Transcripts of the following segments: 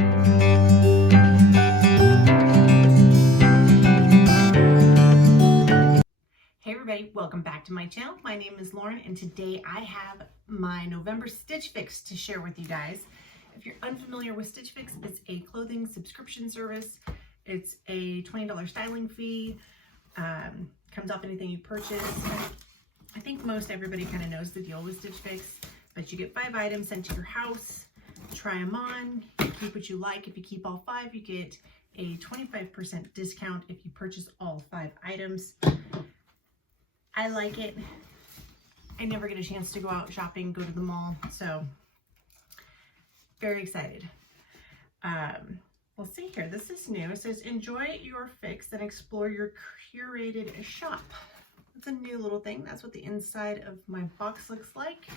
Hey everybody, welcome back to my channel. My name is Lauren and today I have my November Stitch Fix to share with you guys. If you're unfamiliar with Stitch Fix, it's a clothing subscription service. It's a $20 styling fee. Comes off anything you purchase. I think most everybody kind of knows the deal with Stitch Fix, but you get 5 items sent to your house, try them on, keep what you like. If you keep all 5, you get a 25% discount if you purchase all 5 items. I like it. I never get a chance to go out shopping, go to the mall, so very excited. We'll see here. This is new. It says, enjoy your fix and explore your curated shop. It's a new little thing. That's what the inside of my box looks like.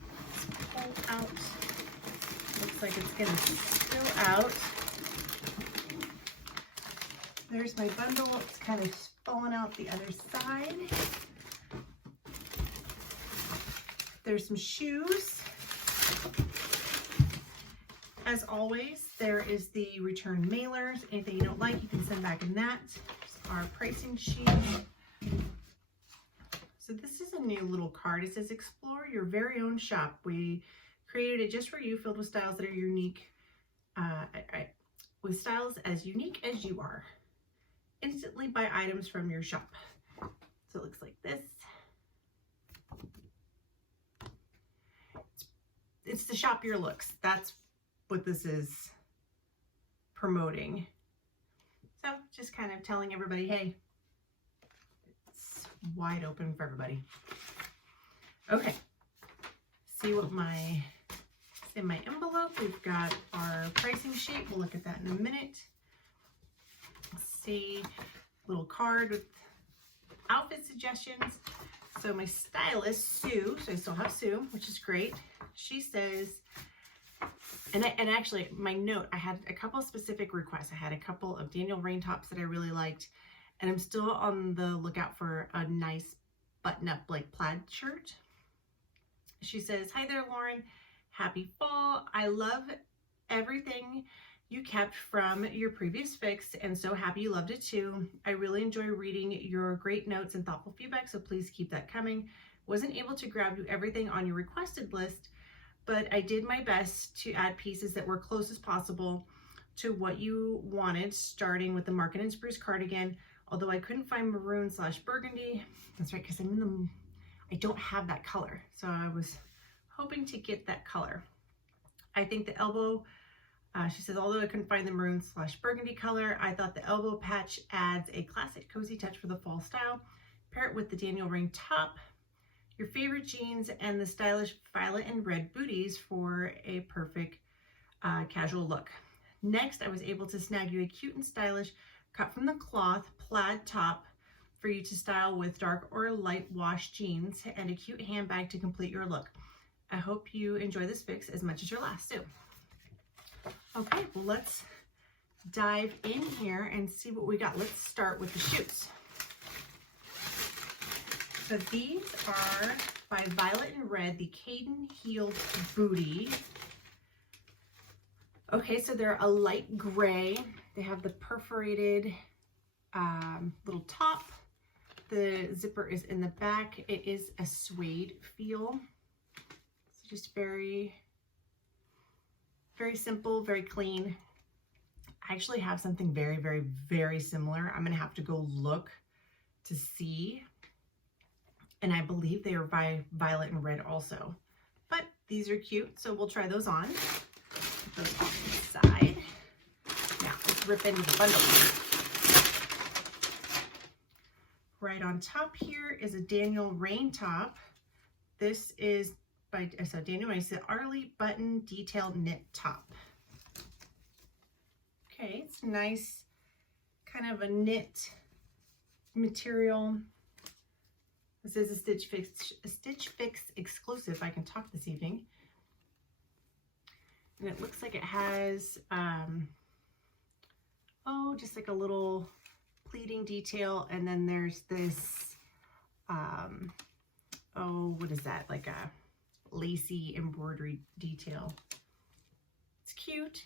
Let's pull out. Looks like it's going to spill out. There's my bundle. It's kind of falling out the other side. There's some shoes. As always, there is the return mailers. Anything you don't like, you can send back in that. Our pricing sheet. So this is a new little card. It says, explore your very own shop. We created it just for you, filled with styles that are unique, with styles as unique as you are. Instantly buy items from your shop. So it looks like this. It's the shop your looks. That's what this is promoting. So just kind of telling everybody, hey, it's wide open for everybody. Okay, see what in my envelope. We've got our pricing sheet. We'll look at that in a minute. See, little card with outfit suggestions. So my stylist, Sue, so I still have Sue, which is great. She says, and actually my note, I had a couple of specific requests. I had a couple of Daniel Rainn tops that I really liked, and I'm still on the lookout for a nice button-up like plaid shirt. She says, hi there, Lauren. Happy fall. I love everything you kept from your previous fix and so happy you loved it too. I really enjoy reading your great notes and thoughtful feedback, so please keep that coming. Wasn't able to grab you everything on your requested list, but I did my best to add pieces that were close as possible to what you wanted, starting with the Market and Spruce cardigan, although I couldn't find maroon/burgundy. That's right, because I don't have that color, so I was hoping to get that color. I think the elbow, she says, although I couldn't find the maroon/burgundy color, I thought the elbow patch adds a classic cozy touch for the fall style. Pair it with the Daniel Rainn top, your favorite jeans, and the stylish violet and red booties for a perfect casual look. Next, I was able to snag you a cute and stylish cut from the cloth plaid top for you to style with dark or light wash jeans and a cute handbag to complete your look. I hope you enjoy this fix as much as your last Sue. Okay, well, let's dive in here and see what we got. Let's start with the shoes. So these are by Violet and Red, the Caiden Heeled Bootie. Okay, so they're a light gray. They have the perforated little top. The zipper is in the back. It is a suede feel. So just very simple, very clean. I actually have something very, very, very similar. I'm gonna have to go look to see. And I believe they are by Violet and Red also. But these are cute, so we'll try those on. Put those off to the side. Now let's rip into the bundle. Right on top here is a Daniel Rainn top. This is by Daniel Rainn. It's the Arlie button detail knit top. Okay, it's nice, kind of a knit material. This is a Stitch Fix exclusive. I can talk this evening. And it looks like it has, just like a little pleating detail. And then there's this, what is that? Like a lacy embroidery detail. It's cute.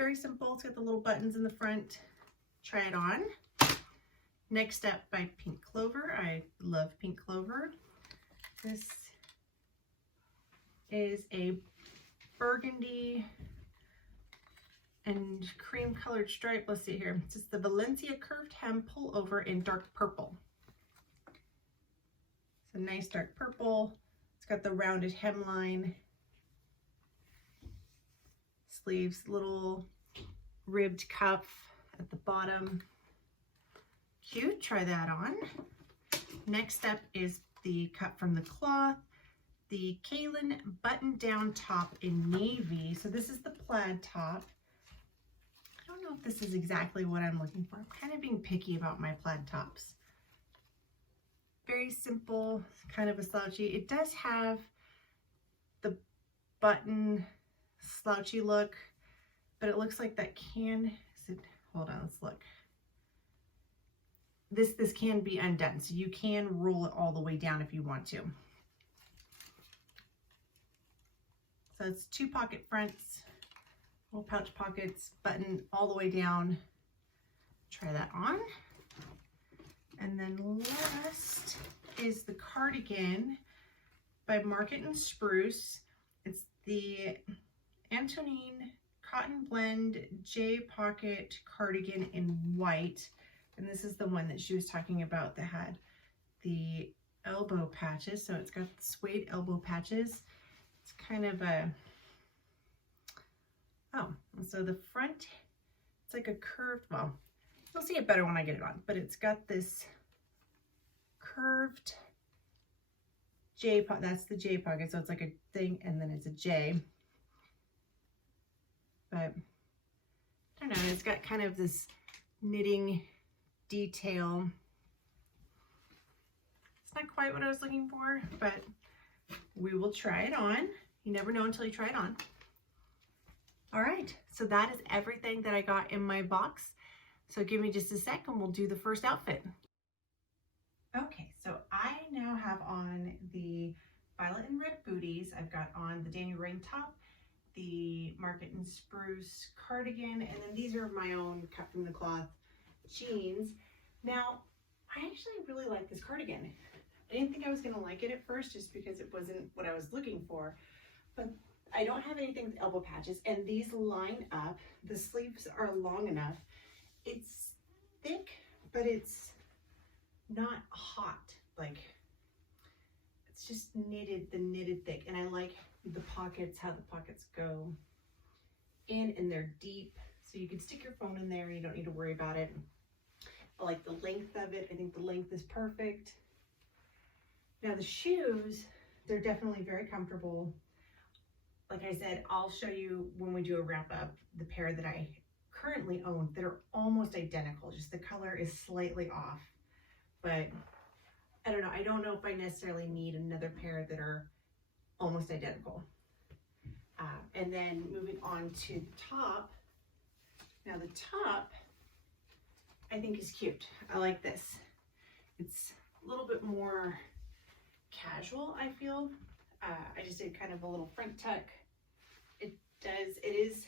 very simple. It's got the little buttons in the front. Try it on. Next up by Pink Clover. I love Pink Clover. This is a burgundy and cream colored stripe. Let's see here. It's just the Valencia curved hem pullover in dark purple. It's a nice dark purple. It's got the rounded hemline. Sleeves, little ribbed cuff at the bottom. Cute, try that on. Next up is the cut from the Kloth, the Caillen button down top in navy. So this is the plaid top. I don't know if this is exactly what I'm looking for. I'm kind of being picky about my plaid tops. Very simple, kind of a slouchy. It does have the button slouchy look, but it looks like that can, hold on, let's look. This can be undone, so you can roll it all the way down if you want to. So it's 2 pocket fronts, little pouch pockets, button all the way down. Try that on. And then last is the cardigan by Market and Spruce. It's the Antonie cotton blend J pocket cardigan in white. And this is the one that she was talking about that had the elbow patches. So it's got the suede elbow patches. It's kind of a, oh, so the front, it's like a curved, well, you'll see it better when I get it on, but it's got this curved J pocket. That's the J pocket. So it's like a thing and then it's a J. But I don't know, it's got kind of this knitting detail. It's not quite what I was looking for, but we will try it on. You never know until you try it on. All right, so that is everything that I got in my box. So give me just a sec and we'll do the first outfit. Okay, so I now have on the violet and red booties. I've got on the Rainn top, the Market and Spruce cardigan, and then these are my own cut from the Kloth jeans. Now, I actually really like this cardigan. I didn't think I was gonna like it at first just because it wasn't what I was looking for, but I don't have anything with elbow patches and these line up. The sleeves are long enough. It's thick, but it's not hot. Like, it's just knitted, the knitted thick. And I like the pockets, how the pockets go in and they're deep. So you can stick your phone in there and you don't need to worry about it. I like the length of it. I think the length is perfect. Now the shoes, they're definitely very comfortable. Like I said, I'll show you when we do a wrap up the pair that I currently own that are almost identical. Just the color is slightly off. But I don't know. I don't know if I necessarily need another pair that are almost identical. And then moving on to the top. Now the top, I think is cute. I like this. It's a little bit more casual, I feel. I just did kind of a little front tuck. It is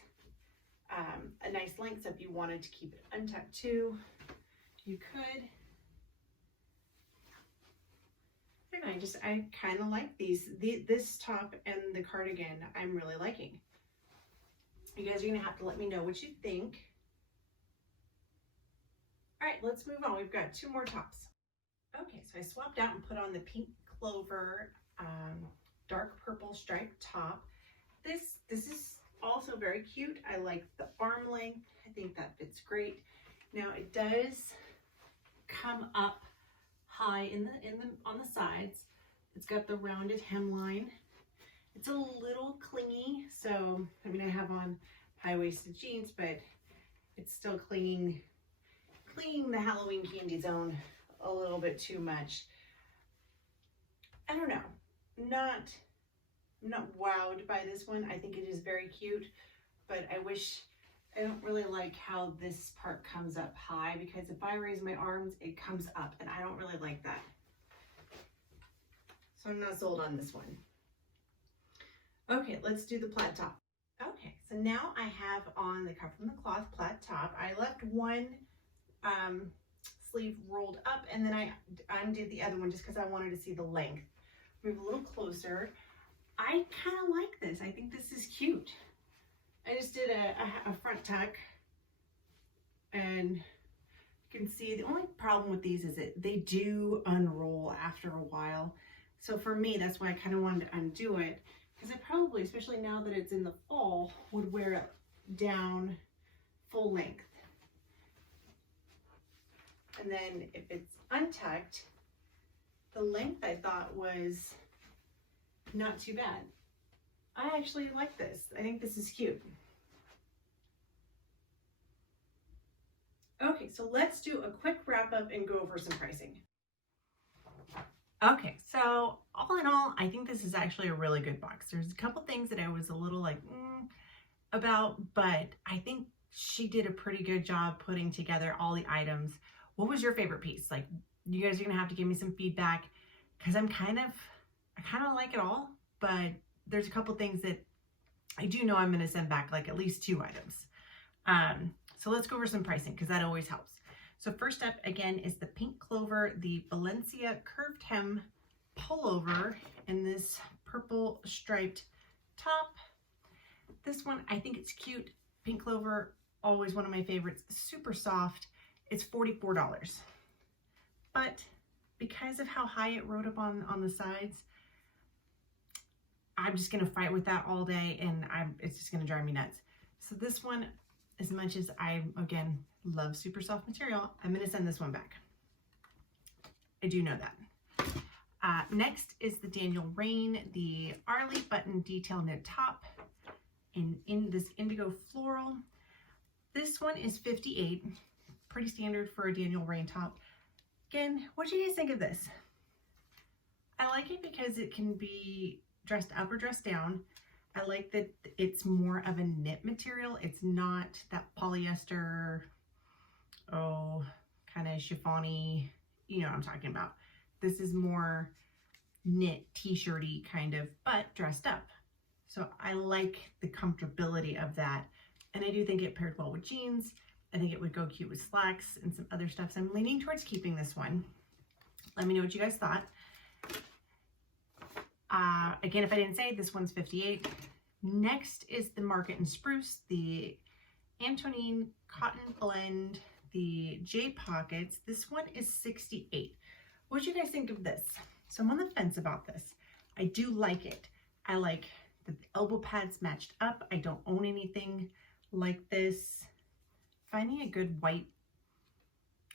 a nice length, so if you wanted to keep it untucked too, you could. I kind of like this top and the cardigan I'm really liking. You guys are gonna have to let me know what you think. All right, let's move on. We've got 2 more tops. Okay, so I swapped out and put on the Pink Clover dark purple striped top. This is also very cute. I like the arm length. I think that fits great. Now it does come up high on the sides. It's got the rounded hemline. It's a little clingy, so I mean I have on high-waisted jeans, but it's still clinging the Halloween candy zone a little bit too much. I don't know. I'm not wowed by this one. I think it is very cute, but I don't really like how this part comes up high, because if I raise my arms, it comes up, and I don't really like that. So I'm not sold on this one. Okay, let's do the plaid top. Okay, So now I have on the Cut from the Cloth plaid top. I left one sleeve rolled up, and then I undid the other one just because I wanted to see the length. Move a little closer. I kind of like this. I think this is cute. I just did a front tuck, and you can see the only problem with these is that they do unroll after a while. So for me, that's why I kind of wanted to undo it, because I probably, especially now that it's in the fall, would wear it down full length. And then if it's untucked, the length I thought was not too bad. I actually like this. I think this is cute. Okay, so let's do a quick wrap up and go over some pricing. Okay, so all in all, I think this is actually a really good box. There's a couple things that I was a little like about, but I think she did a pretty good job putting together all the items. What was your favorite piece? Like, you guys are gonna have to give me some feedback, because I kind of like it all, but there's a couple things that I do know I'm gonna send back, like at least 2 items. So let's go over some pricing, because that always helps. So first up, again, is the pink Clover, the Valencia curved hem pullover in this purple striped top. This one, I think it's cute. Pink Clover, always one of my favorites, super soft. It's $44. But because of how high it rode up on the sides, I'm just gonna fight with that all day, and it's just gonna drive me nuts. So this one, as much as I, again, love super soft material, I'm gonna send this one back. I do know that. Next is the Rainn, the Arlie button detail knit top in this indigo floral. This one is $58, pretty standard for a Rainn top. Again, what do you guys think of this? I like it because it can be dressed up or dressed down. I like that it's more of a knit material. It's not that polyester, kind of chiffon-y, you know what I'm talking about. This is more knit t-shirty kind of, but dressed up. So I like the comfortability of that. And I do think it paired well with jeans. I think it would go cute with slacks and some other stuff. So I'm leaning towards keeping this one. Let me know what you guys thought. Again, if I didn't say, this one's $58. Next is the Market and Spruce, the Antonie cotton blend, the J pockets. This one is $68. What do you guys think of this? So I'm on the fence about this. I do like it. I like that the elbow pads matched up. I don't own anything like this. Finding a good white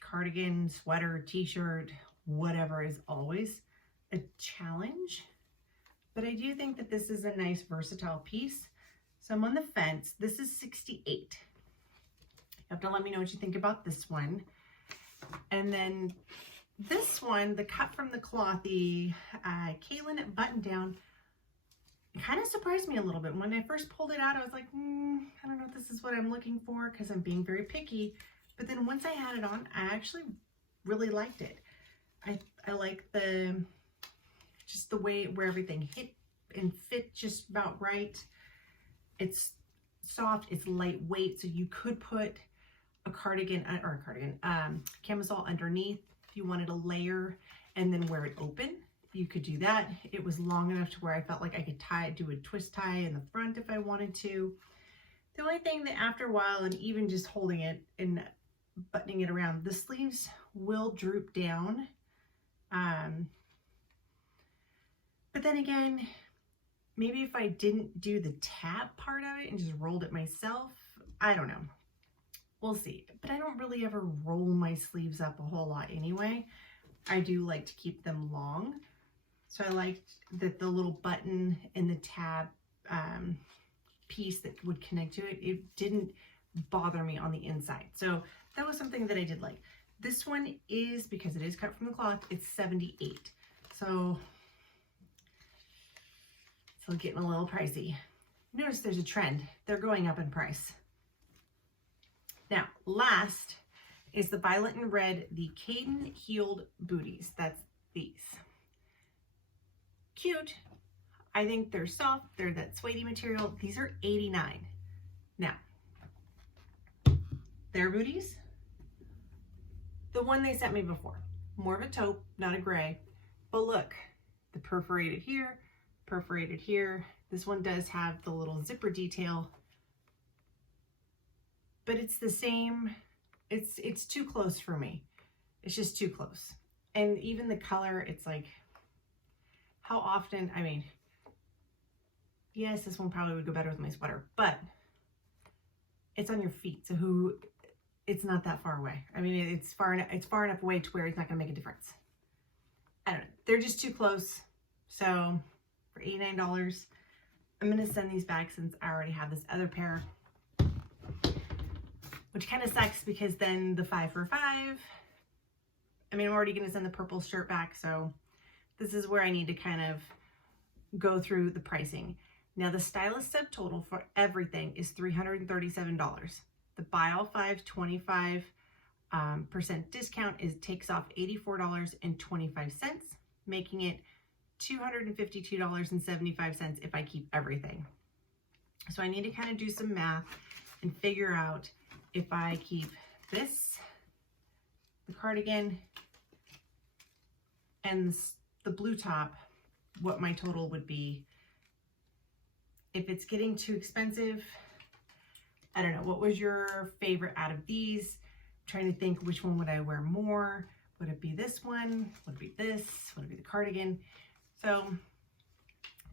cardigan, sweater, t-shirt, whatever is always a challenge. But I do think that this is a nice versatile piece. So I'm on the fence. This is $68. You have to let me know what you think about this one. And then this one, the Cut from the Cloth, the Caillen button down, kind of surprised me a little bit. When I first pulled it out, I was like, I don't know if this is what I'm looking for, because I'm being very picky. But then once I had it on, I actually really liked it. I like just the way where everything hit and fit just about right. It's soft, it's lightweight, so you could put a cardigan camisole underneath if you wanted a layer and then wear it open. You could do that. It was long enough to where I felt like I could do a twist tie in the front if I wanted to. The only thing that after a while, and even just holding it and buttoning it around, the sleeves will droop down. But then again, maybe if I didn't do the tab part of it and just rolled it myself, I don't know. We'll see. But I don't really ever roll my sleeves up a whole lot anyway. I do like to keep them long. So I liked that the little button and the tab piece that would connect to it, it didn't bother me on the inside. So that was something that I did like. This one is, because it is cut from the cloth, it's $78. So it's getting a little pricey. Notice there's a trend. They're going up in price. Now, last is the violet and red, the Caiden heeled booties. That's these. Cute. I think they're soft. They're that suede material. These are $89. Now, their booties, the one they sent me before, more of a taupe, not a gray, but look, the perforated here, perforated here. This one does have the little zipper detail, but it's the same. It's too close for me. It's just too close. And even the color, it's like, how often, I mean, yes, this one probably would go better with my sweater, but it's on your feet. So it's not that far away. I mean, it's far enough away to where it's not gonna make a difference. I don't know, they're just too close. So for $89, I'm gonna send these back since I already have this other pair, which kind of sucks because then the 5 for $5, I mean, I'm already gonna send the purple shirt back. So this is where I need to kind of go through the pricing. Now the stylist subtotal for everything is $337. The buy all 5 25% discount takes off $84.25, making it $252.75 if I keep everything. So I need to kind of do some math and figure out if I keep this, the cardigan, and the blue top, what my total would be. If it's getting too expensive, I don't know. What was your favorite out of these? I'm trying to think which one would I wear more. Would it be this one? Would it be this? Would it be the cardigan? So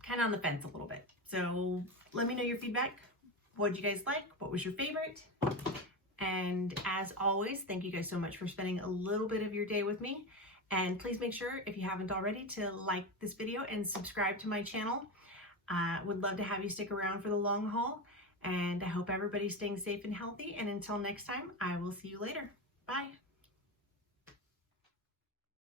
kind of on the fence a little bit. So let me know your feedback. What did you guys like? What was your favorite? And as always, thank you guys so much for spending a little bit of your day with me. And please make sure, if you haven't already, to like this video and subscribe to my channel. Would love to have you stick around for the long haul. And I hope everybody's staying safe and healthy. And until next time, I will see you later. Bye.